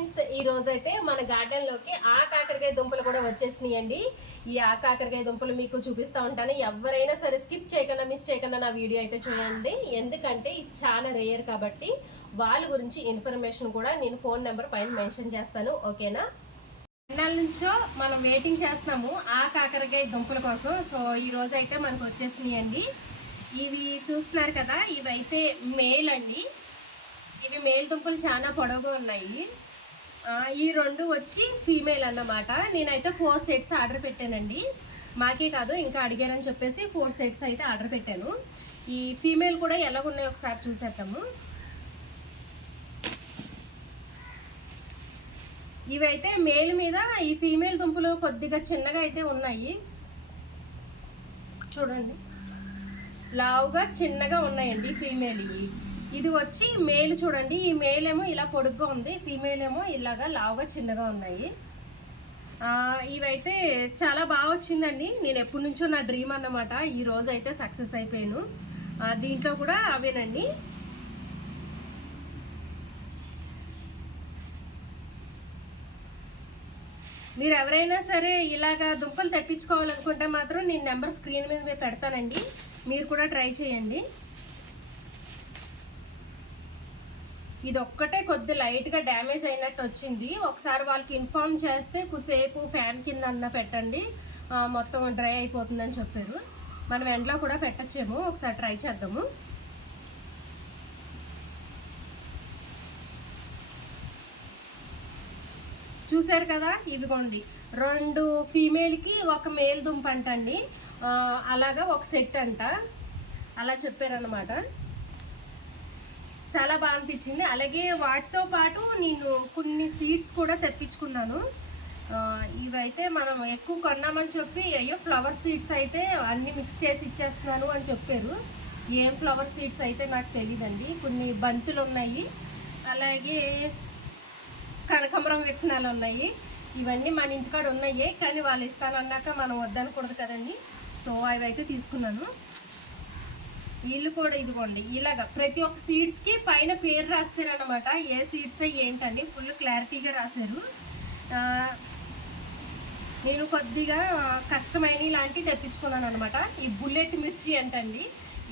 Friends ఈ రోజైతే మన గార్డెన్లోకి ఆ కాకరకాయ దుంపలు కూడా వచ్చేసినాయండి. ఈ ఆ కాకరకాయ దుంపలు మీకు చూపిస్తా ఉంటాను. ఎవరైనా సరే స్కిప్ చేయకుండా మిస్ చేయకుండా నా వీడియో అయితే చూడండి. ఎందుకంటే ఇది చాలా రేయర్ కాబట్టి వాళ్ళ గురించి ఇన్ఫర్మేషన్ కూడా నేను ఫోన్ నెంబర్ పైన మెన్షన్ చేస్తాను. ఓకేనా? నెల నుంచో మనం వెయిటింగ్ చేస్తున్నాము ఆ కాకరకాయ దుంపల కోసం. సో ఈ రోజు అయితే మనకు వచ్చేసినాయండి. ఇవి చూస్తున్నారు కదా ఇవైతే మేల్ అండి ఇవి మేల్ దుంపలు చాలా పొడవుగా ఉన్నాయి. ఈ రెండు వచ్చి ఫీమేల్ అన్నమాట. నేనైతే ఫోర్ సెట్స్ ఆర్డర్ పెట్టానండి. మాకే కాదు ఇంకా అడిగారని చెప్పేసి ఫోర్ సెట్స్ అయితే ఆర్డర్ పెట్టాను. ఈ ఫీమేల్ కూడా ఎలాగున్నాయో ఒకసారి చూసేద్దాము. ఇవైతే మేల్ మీద ఈ ఫీమేల్ దుంపలు కొద్దిగా చిన్నగా అయితే ఉన్నాయి. చూడండి. లావుగా చిన్నగా ఉన్నాయండి ఫీమేల్ ఇవి. ఇది వచ్చి మేల్ చూడండి. ఈ మేల్ ఏమో ఇలా పొడుగ్గా ఉంది. ఫీమేల్ ఏమో ఇలాగా లావుగా చిన్నగా ఉన్నాయి. ఇవైతే చాలా బాగా వచ్చిందండి. నేను ఎప్పటి నుంచో నా డ్రీమ్ అన్నమాట. ఈ రోజు అయితే సక్సెస్ అయిపోయాను. దీంట్లో కూడా అవేనండి. మీరు ఎవరైనా సరే ఇలాగా దుంపలు తెప్పించుకోవాలనుకుంటే మాత్రం నేను నెంబర్ స్క్రీన్ మీద మీద పెడతానండి. మీరు కూడా ట్రై చేయండి. ఇది ఒక్కటే కొద్ది లైట్గా డ్యామేజ్ అయినట్టు వచ్చింది. ఒకసారి వాళ్ళకి ఇన్ఫార్మ్ చేస్తే కుసేపు ఫ్యాన్ కింద అన్న పెట్టండి. మొత్తం డ్రై అయిపోతుందని చెప్పారు. మనం ఎండలో కూడా పెట్టచ్చేమో. ఒకసారి ట్రై చేద్దాము. చూసారు కదా? ఇదిగోండి రెండు ఫీమేల్కి ఒక మేల్ దుంప అంటండి అలాగా ఒక సెట్ అంట. అలా చెప్పారనమాట చాలా బాగా అనిపించింది. అలాగే వాటితో పాటు నేను కొన్ని సీడ్స్ కూడా తెప్పించుకున్నాను. ఇవైతే మనం ఎక్కువ కొన్నామని చెప్పి అయ్యో ఫ్లవర్ సీడ్స్ అయితే అన్నీ మిక్స్ చేసి ఇచ్చేస్తున్నాను అని చెప్పారు. ఏం ఫ్లవర్ సీడ్స్ అయితే నాకు తెలియదండి కొన్ని బంతులు ఉన్నాయి. అలాగే కనకాంబరం విత్తనాలు ఉన్నాయి. ఇవన్నీ మన ఇంటికాడ ఉన్నాయి కానీ వాళ్ళు ఇస్తానన్నాక మనం వద్దనకూడదు కదండి. సో అవి అయితే తీసుకున్నాను. వీళ్ళు కూడా ఇదిగోండి ఇలాగ ప్రతి ఒక్క సీడ్స్కి పైన పేరు రాశారు అనమాట ఏ సీడ్స్ ఏంటని ఫుల్ క్లారిటీగా రాశారు. నేను కొద్దిగా కష్టమైన ఇలాంటివి తెప్పించుకున్నాను అనమాట ఈ బుల్లెట్ మిర్చి అంటండి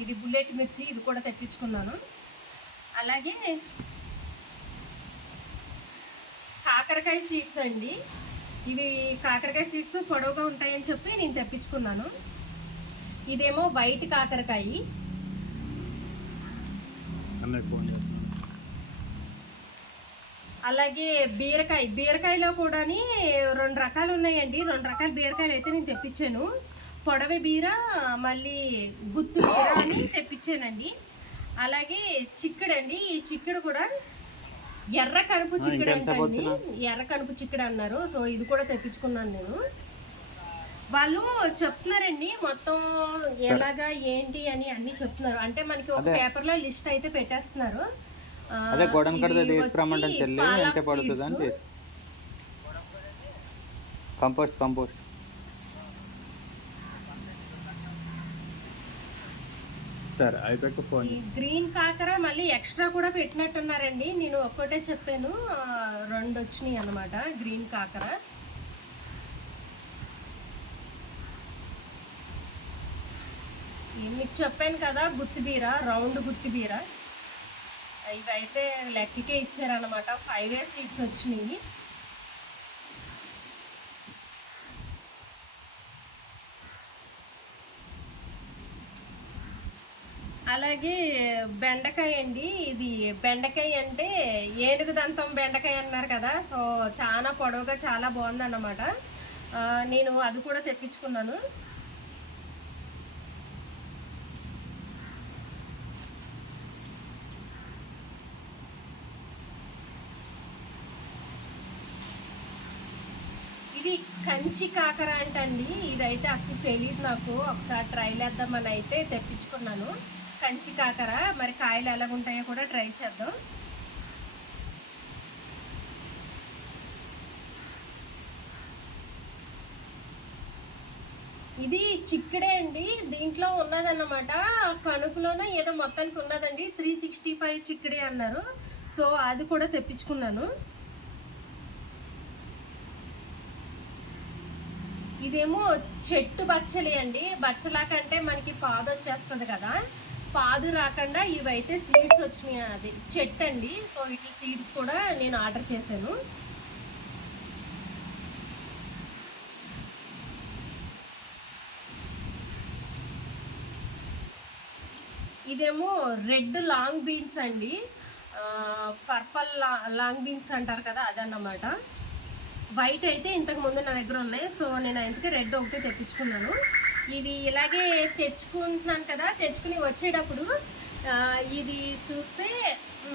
ఇది బుల్లెట్ మిర్చి ఇది కూడా తెప్పించుకున్నాను. అలాగే కాకరకాయ సీడ్స్ అండి. ఇవి కాకరకాయ సీడ్స్ పొడవుగా ఉంటాయని చెప్పి నేను తెప్పించుకున్నాను. ఇదేమో వైట్ కాకరకాయ. ఫోన్ చేస్తున్నాను అలాగే బీరకాయ బీరకాయలో కూడాని రెండు రకాలు ఉన్నాయండి. రెండు రకాల బీరకాయలు అయితే నేను తెప్పించాను. పొడవ బీర మళ్ళీ గుత్తు బీర అని తెప్పించానండి. అలాగే చిక్కుడు అండి ఈ చిక్కుడు కూడా ఎర్ర కనుపు చిక్కుడు అంటండి. ఎర్ర కనుపు చిక్కుడు అన్నారు. సో ఇది కూడా తెప్పించుకున్నాను నేను. వాళ్ళు చెప్తున్నారండి మొత్తం ఎలాగా ఏంటి అని అన్ని చెప్తున్నారు. అంటే మనకి ఒక పేపర్లో లిస్ట్ అయితే పెట్టేస్తున్నారు. అదే గోడన్ కడితే వచ్చి చెల్లి మంచిగా పడుతుంది అని. చేసి. Compost compost. సరే అయిపోయాక ఫోన్. గ్రీన్ కాకర మళ్ళీ ఎక్స్ట్రా కూడా పెట్టినట్టున్నారండి. నేను ఒక్కటే చెప్పాను. రెండు వచ్చినాయి అన్నమాట గ్రీన్ కాకర. మీకు చెప్పాను కదా గుత్తిబీర రౌండ్ గుత్తిబీర ఇవైతే లెక్కకే ఇచ్చారనమాట ఫైవ్ ఏ సీట్స్ వచ్చినాయి. అలాగే బెండకాయ అండి. ఇది బెండకాయ అంటే ఏనుగు దంతం బెండకాయ అన్నారు కదా సో చాలా పొడవుగా చాలా బాగుంది అన్నమాట నేను అది కూడా తెప్పించుకున్నాను. ఇది కంచి కాకర అంటండి. ఇదైతే అసలు తెలియదు నాకు. ఒకసారి ట్రై చేద్దామని అయితే తెప్పించుకున్నాను. కంచి కాకర మరి కాయలు ఎలా ఉంటాయో కూడా ట్రై చేద్దాం. ఇది చిక్కడే అండి. దీంట్లో ఉన్నదన్నమాట. కణుకులోనే ఏదో మొత్తానికి ఉన్నదండి. త్రీ సిక్స్టీ ఫైవ్ చిక్కడే అన్నారు. సో అది కూడా తెప్పించుకున్నాను. ఇదేమో చెట్టు బచ్చలి అండి. బచ్చలా కంటే మనకి పాదు వచ్చేస్తుంది కదా. పాదు రాకుండా ఇవైతే సీడ్స్ వచ్చినాయి అది. చెట్టు అండి సో వీటి సీడ్స్ కూడా నేను ఆర్డర్ చేశాను. ఇదేమో రెడ్ లాంగ్ బీన్స్ అండి. పర్పల్ లాంగ్ బీన్స్ అంటారు కదా అదన్నమాట. వైట్ అయితే ఇంతకు ముందు నా దగ్గర ఉన్నాయి. సో నేను అందుకే రెడ్ ఒకటి తెప్పించుకున్నాను. ఇవి ఇలాగే తెచ్చుకుంటున్నాను కదా తెచ్చుకుని వచ్చేటప్పుడు ఇది చూస్తే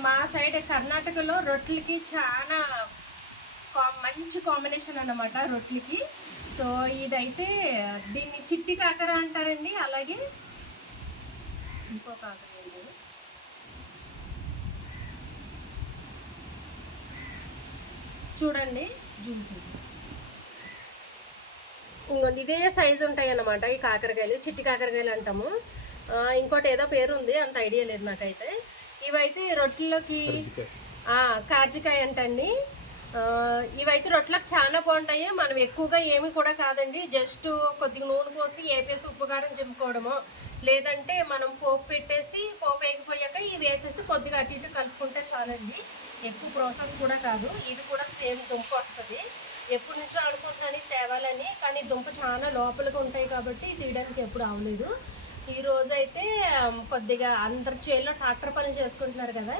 మా సైడ్ కర్ణాటకలో రొట్టెలకి చాలా మంచి కాంబినేషన్ అనమాట రొట్టెలకి. సో ఇదైతే దీన్ని చిట్టి కాకర అంటారండి. అలాగే ఇంకో కాకర అండి చూడండి. జూమ్ చేయండి ఇంకోటి ఇదే సైజు ఉంటాయి అన్నమాట ఈ కాకరకాయలు చిట్టి కాకరకాయలు అంటాము. ఇంకోటి ఏదో పేరు ఉంది అంత ఐడియా లేదు నాకైతే. ఇవైతే రొట్టెలోకి కాజికాయ అంటండి. ఇవైతే రొట్టెలకు చాలా బాగుంటాయి. మనం ఎక్కువగా ఏమి కూడా కాదండి. జస్ట్ కొద్దిగా నూనె పోసి ఏపేసి ఉప్పు కారం చింపుకోవడము. లేదంటే మనం పోపు పెట్టేసి పోపు వేగిపోయాక ఇవి వేసేసి కొద్దిగా అటు ఇటు కలుపుకుంటే చాలండి. ఎక్కువ ప్రాసెస్ కూడా కాదు. ఇది కూడా సేమ్ దుంప వస్తుంది. ఎప్పటి నుంచో అనుకుంటున్నాను తేవాలని కానీ దుంప చాలా లోపలికి ఉంటాయి కాబట్టి తీయడానికి ఎప్పుడు అవలేదు. ఈ రోజైతే అయితే కొద్దిగా అందరి చేలో ట్రాక్టర్ పని చేసుకుంటున్నారు కదా.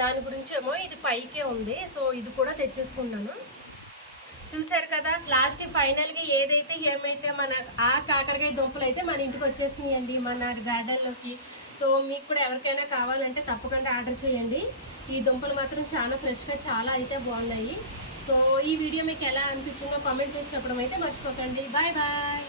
దాని గురించేమో ఇది పైకే ఉంది. సో ఇది కూడా తెచ్చేసుకున్నాను. చూసారు కదా లాస్ట్ ఫైనల్గా ఏదైతే ఏమైతే మన ఆ కాకరకాయ దుంపలు అయితే మన ఇంటికి వచ్చేసినాయండి మన గార్డెన్లోకి. సో మీకు కూడా ఎవరికైనా కావాలంటే తప్పకుండా ఆర్డర్ చేయండి. ఈ దుంపలు మాత్రం చాలా ఫ్రెష్గా చాలా అయితే బాగున్నాయి. సో ఈ వీడియో మీకు ఎలా అనిపించిందో కామెంట్ చేసి చెప్పడం అయితే మర్చిపోకండి. Bye bye.